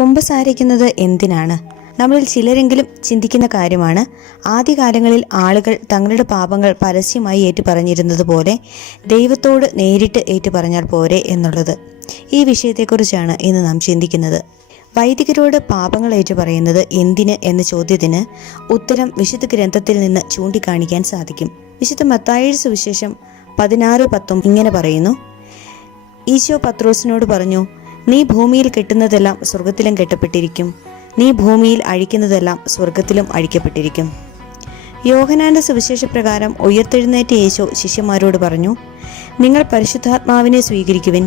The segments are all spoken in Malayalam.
കുമ്പസാരിക്കുന്നത് എന്തിനാണ്? നമ്മളിൽ ചിലരെങ്കിലും ചിന്തിക്കുന്ന കാര്യമാണ് ആദ്യകാലങ്ങളിൽ ആളുകൾ തങ്ങളുടെ പാപങ്ങൾ പരസ്യമായി ഏറ്റുപറഞ്ഞിരുന്നത് പോലെ ദൈവത്തോട് നേരിട്ട് ഏറ്റുപറഞ്ഞാൽ പോരെ എന്നുള്ളത്. ഈ വിഷയത്തെക്കുറിച്ചാണ് ഇന്ന് നാം ചിന്തിക്കുന്നത്. വൈദികരോട് പാപങ്ങൾ ഏറ്റുപറയുന്നത് എന്തിന് എന്ന ചോദ്യത്തിന് ഉത്തരം വിശുദ്ധ ഗ്രന്ഥത്തിൽ നിന്ന് ചൂണ്ടിക്കാണിക്കാൻ സാധിക്കും. വിശുദ്ധ മത്തായിയുടെ സുവിശേഷം 16:10 ഇങ്ങനെ പറയുന്നു: ഈശോ പത്രോസിനോട് പറഞ്ഞു, നീ ഭൂമിയിൽ കെട്ടുന്നതെല്ലാം സ്വർഗത്തിലും കെട്ടപ്പെട്ടിരിക്കും, നീ ഭൂമിയിൽ അഴിക്കുന്നതെല്ലാം സ്വർഗത്തിലും അഴിക്കപ്പെട്ടിരിക്കും. യോഹന്നാന്റെ സുവിശേഷപ്രകാരം ഉയർത്തെഴുന്നേറ്റ യേശു ശിഷ്യന്മാരോട് പറഞ്ഞു, നിങ്ങൾ പരിശുദ്ധാത്മാവിനെ സ്വീകരിക്കുവിൻ.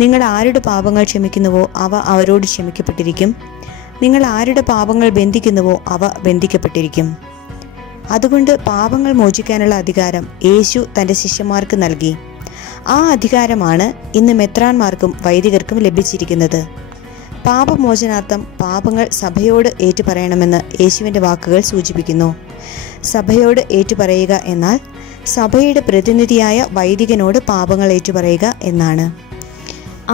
നിങ്ങൾ ആരുടെ പാപങ്ങൾ ക്ഷമിക്കുന്നുവോ അവ അവരോട് ക്ഷമിക്കപ്പെട്ടിരിക്കും, നിങ്ങൾ ആരുടെ പാപങ്ങൾ ബന്ധിക്കുന്നുവോ അവ ബന്ധിക്കപ്പെട്ടിരിക്കും. അതുകൊണ്ട് പാപങ്ങൾ മോചിക്കാനുള്ള അധികാരം യേശു തൻ്റെ ശിഷ്യന്മാർക്ക് നൽകി. ആ അധികാരമാണ് ഇന്ന് മെത്രാന്മാർക്കും വൈദികർക്കും ലഭിച്ചിരിക്കുന്നത്. പാപമോചനാർത്ഥം പാപങ്ങൾ സഭയോട് ഏറ്റുപറയണമെന്ന് യേശുവിൻ്റെ വാക്കുകൾ സൂചിപ്പിക്കുന്നു. സഭയോട് ഏറ്റുപറയുക എന്നാൽ സഭയുടെ പ്രതിനിധിയായ വൈദികനോട് പാപങ്ങൾ ഏറ്റുപറയുക എന്നാണ്.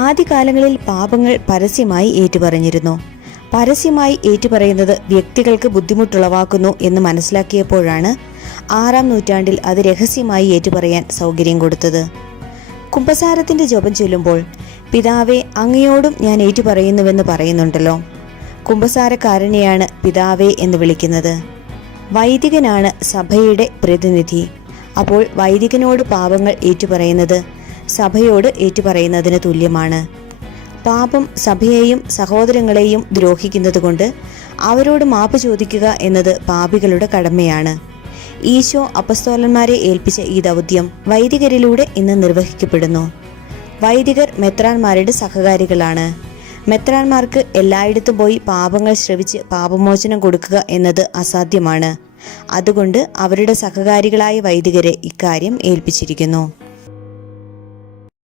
ആദ്യകാലങ്ങളിൽ പാപങ്ങൾ പരസ്യമായി ഏറ്റുപറഞ്ഞിരുന്നു. പരസ്യമായി ഏറ്റുപറയുന്നത് വ്യക്തികൾക്ക് ബുദ്ധിമുട്ടുളവാക്കുന്നു എന്ന് മനസ്സിലാക്കിയപ്പോഴാണ് 6-ാം നൂറ്റാണ്ടിൽ അത് രഹസ്യമായി ഏറ്റുപറയാൻ സൗകര്യം കൊടുത്തത്. കുമ്പസാരത്തിൻ്റെ ജപം ചൊല്ലുമ്പോൾ പിതാവേ അങ്ങയോടും ഞാൻ ഏറ്റുപറയുന്നുവെന്ന് പറയുന്നുണ്ടല്ലോ. കുമ്പസാരക്കാരനെയാണ് പിതാവേ എന്ന് വിളിക്കുന്നത്. വൈദികനാണ് സഭയുടെ പ്രതിനിധി. അപ്പോൾ വൈദികനോട് പാപങ്ങൾ ഏറ്റുപറയുന്നത് സഭയോട് ഏറ്റുപറയുന്നതിന് തുല്യമാണ്. പാപം സഭയെയും സഹോദരങ്ങളെയും ദ്രോഹിക്കുന്നത് കൊണ്ട് അവരോട് മാപ്പ് ചോദിക്കുക എന്നത് പാപികളുടെ കടമയാണ്. ഈശോ അപ്പസ്തോലന്മാരെ ഏൽപ്പിച്ച ഈ ദൗത്യം വൈദികരിലൂടെ ഇന്ന് നിർവഹിക്കപ്പെടുന്നു. വൈദികർ മെത്രാന്മാരുടെ സഹകാരികളാണ്. മെത്രാന്മാർക്ക് എല്ലായിടത്തും പോയി പാപങ്ങൾ ശ്രവിച്ച് പാപമോചനം കൊടുക്കുക എന്നത് അസാധ്യമാണ്. അതുകൊണ്ട് അവരുടെ സഹകാരികളായ വൈദികരെ ഇക്കാര്യം ഏൽപ്പിച്ചിരിക്കുന്നു.